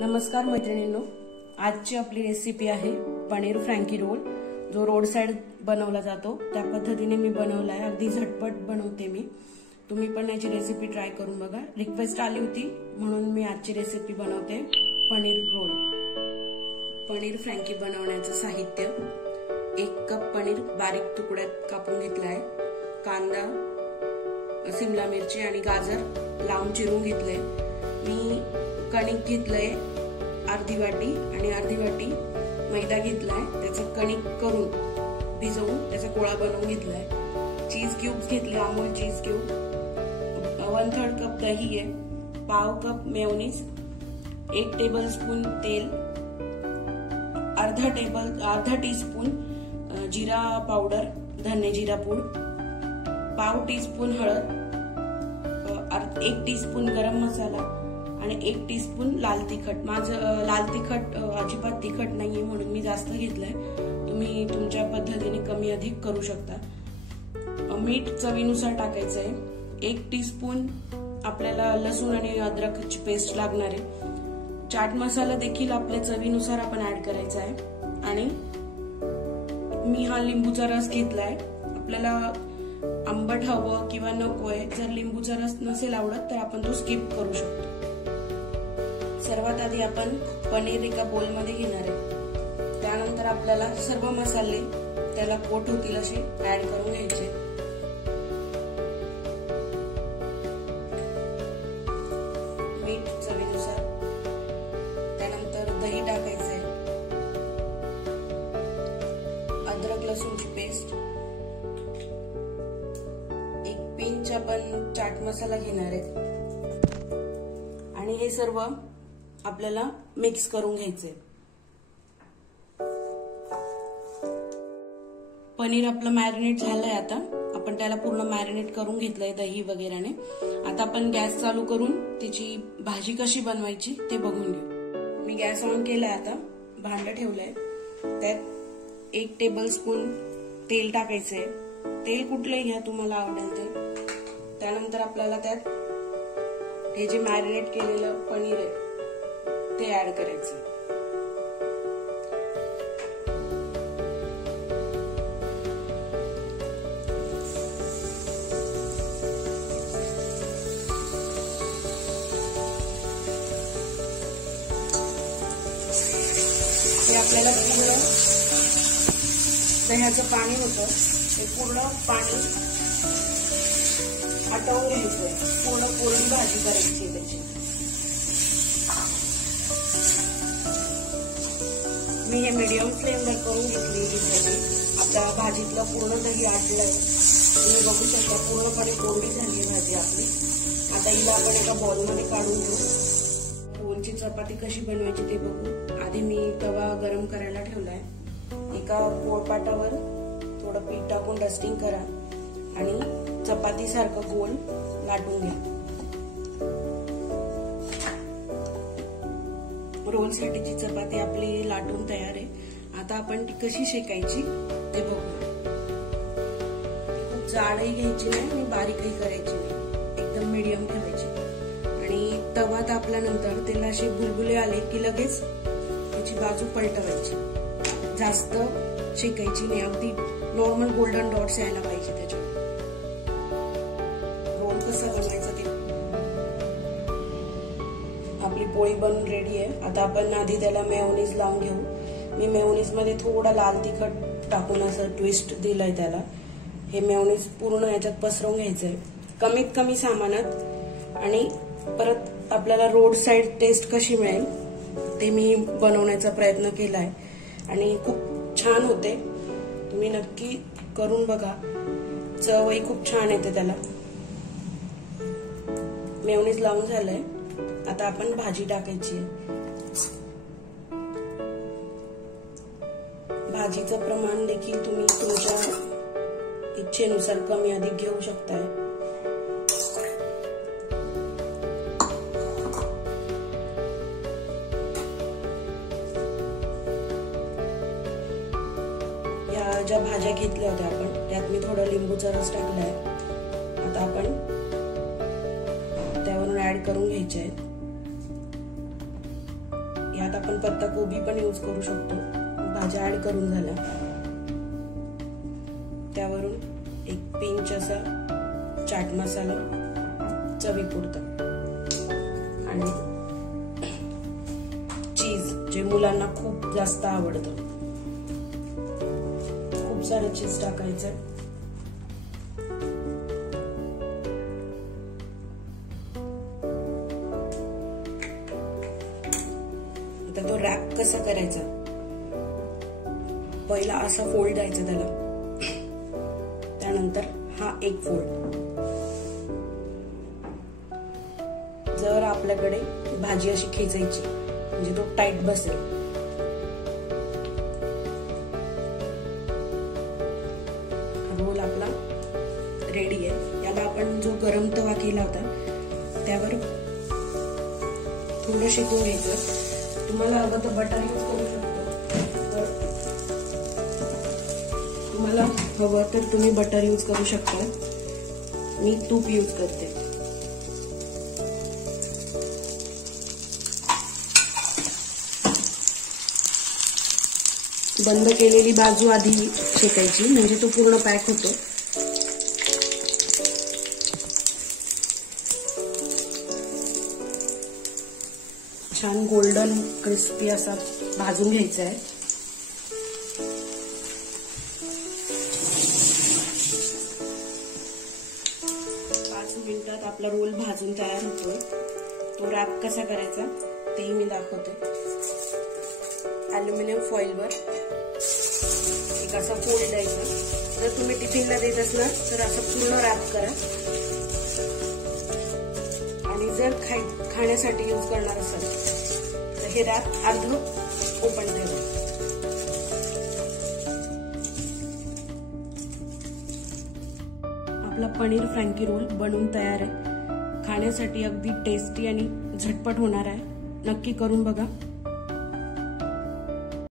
नमस्कार मैत्रिणींनो, आजची आपली रेसिपी आहे पनीर फ्रँकी रोल, जो रोड साइड बनवला जातो त्या पद्धतीने मी बनवला आहे। अगदी झटपट बनवते मी। तुम्ही पण याची रेसिपी ट्राय करून बघा। रिक्वेस्ट आली होती म्हणून मी आजची रेसिपी बनवते पनीर रोल। पनीर फ्रँकी बनवण्याचं साहित्य: 1 कप पनीर बारीक तुकड्यात कापून घेतला आहे, कांदा, शिमला मिरची आणि गाजर लांब चिरून घेतले। मी कणिक घेतलंय अर्धी वाटी आणि अर्धी वाटी मैदा घेतलाय, त्याचे कणिक करून भिजवून त्याचा गोळा बनवून घेतलाय। चीज क्यूब्स घेतले, अमूल चीज क्यूब, 1/3 कप दही आहे, पाव कप मेयोनीज, 1 टेबलस्पून तेल, अर्धा टीस्पून जिरा पावडर धने जिरा पूड, पाव टीस्पून हळद, 1 टीस्पून गरम मसाला आणि 1 टीस्पून लाल तिखट। माझं लाल तिखट अजिबात तिखट नाहीये म्हणून मी जास्त घेतलंय, तुम्ही तुमच्या पद्धतीने कमी अधिक करू शकता। मीठ चवीनुसार टाकायचं आहे। 1 टीस्पून आपल्याला लसूण आणि अद्रकची पेस्ट लागणार आहे। चाट मसाला देखील आपल्या चवीनुसार आपण ऍड करायचा आहे। आणि मी हा लिंबूचा रस घेतलाय। आपल्याला आंबट हवं किंवा नकोय, जर लिंबूचा रस नसेल आवडत तर आपण तो स्किप करू शकतो। सर्वात आधी आपण पनीर एका बोल मध्ये घेणार आहे, त्यानंतर आपल्याला सर्व मसाले त्याला कोट होतील असे ऍड करून घ्यायचे। मीठ चवीनुसार, त्यानंतर दही टाकायचे, अद्रक लसूणची पेस्ट, 1 पिंच आपण चाट मसाला घेणार आहे आणि हे सर्व आपल्याला मिक्स करून घ्यायचे। पनीर आपलं मॅरिनेट झालंय, आता आपण त्याला पूर्ण मॅरिनेट करून घेतलंय दही वगैरेने। आता आपण गॅस चालू करून त्याची भाजी कशी बनवायची ते बघून घेऊ। मी गॅस ऑन केलाय, आता भांडं ठेवलंय, त्यात 1 टेबलस्पून तेल टाकायचंय। तेल कुठलंही घ्या तुम्हाला आवडेल ते। त्यानंतर आपल्याला त्यात हे जे मॅरिनेट केलेलं पनीर आहे ते ऍड करायचं। हे आपल्याला पूर्ण दह्याचं पाणी होतं ते पूर्ण पाणी आटवून घ्यायचंय। पूर्ण कोरडी भाजी करायची त्याची। मी हे मीडियम फ्लेमवर करून घेतली भाजी। आपल्या भाजीतलं पूर्ण दही आटलंय, तुम्ही बघू शकता पूर्णपणे कोरडी झाली भाजी आपली। आता हिला आपण एका बॉलमध्ये काढून घेऊ। रोलची चपाती कशी बनवायची ते बघू। आधी मी तवा गरम करायला ठेवलाय, एका पोळपाटावर थोडं पीठ टाकून डस्टिंग करा आणि चपाती सारखं गोल लाटून घ्या। रोल साठीची चपाती आपली लाटून तयार आहे। आता आपण ती कशी शेकायची ते बघू। खूप जाडही घ्यायची नाही आणि बारीकही करायची नाही, एकदम मीडियम ठेवायची। आणि तवा तापल्यानंतर त्याला असे बुलबुले आले की लगेच त्याची बाजू पलटवायची, जास्त शेकायची नाही, अगदी नॉर्मल गोल्डन डॉट्स यायला पाहिजे त्याच्यावर। रोल कसं बनवायचं ते आपली पोळी बनून रेडी आहे। आता आपण आधी त्याला मेयोनीज लावून घेऊ। मी मेयोनीज मध्ये थोडा लाल तिखट टाकून असं ट्विस्ट दिलंय त्याला। हे मेयोनीज पूर्ण याच्यात पसरवून घ्यायचंय कमीत कमी सामानात। आणि परत आपल्याला रोड साइड टेस्ट कशी मिळेल ते मी बनवण्याचा प्रयत्न केलाय आणि खूप छान होते, तुम्ही नक्की करून बघा। चवही खूप छान येते त्याला। मेयोनीज लावून झालंय, आता आपण भाजी टाकायची आहे। भाजीचं प्रमाण देखील तुम्ही तुमच्या इच्छेनुसार कमी अधिक घेऊ शकताय। या ज्या भाज्या घेतल्या होत्या आपण त्यात मी थोडा लिंबूचा रस टाकलाय। आता आपण त्यावरून ऍड करून घ्यायचे आहेत। आपण पत्ता कोबी पण यूज करू शकतो. भाज्या ऍड करून झाल्या. त्यावरून एक पिंच असा चाट मसाला चवीपुरता आणि चीज जे मुलांना खूप जास्त आवडतं. खूप सारं चीज टाकायचं. आता तो रॅप कसा करायचा, पहिला असा फोल्ड द्यायचा त्याला, त्यानंतर हा एक फोल्ड. जर आपल्याकडे भाजी अशी खेचायची म्हणजे तो टाईट बसेल. रोल आपला रेडी आहे. याला आपण जो गरम तवा केला होता त्यावर थोडं शेकून घ्यायचं. तुम्हाला हवं तर बटर यूज करू शकता. तुम्हाला हवं तर तुम्ही बटर यूज करू शकता. मी तूप यूज करते. बंद केलेली बाजू आधी शेकायची म्हणजे तो पूर्ण पॅक होतो. छान गोल्डन क्रिस्पी असा भाजून घ्यायचा आहे. मिनिटात आपला रोल भाजून तयार होतोय. तो रॅप कसा करायचा तेही मी दाखवते. अल्युमिनियम फॉइलवर एक असा फोल्ड द्यायचा. जर तुम्ही टिफिनला देत असणार तर असं पूर्ण रॅप करा आणि जर खाण्यासाठी यूज करणार असाल तर हे रॅप अर्ध ओपन ठेवा. आपला पनीर फ्रँकी रोल बनवून तयार आहे. खाण्यासाठी अगदी टेस्टी आणि झटपट होणार आहे. नक्की करून बघा.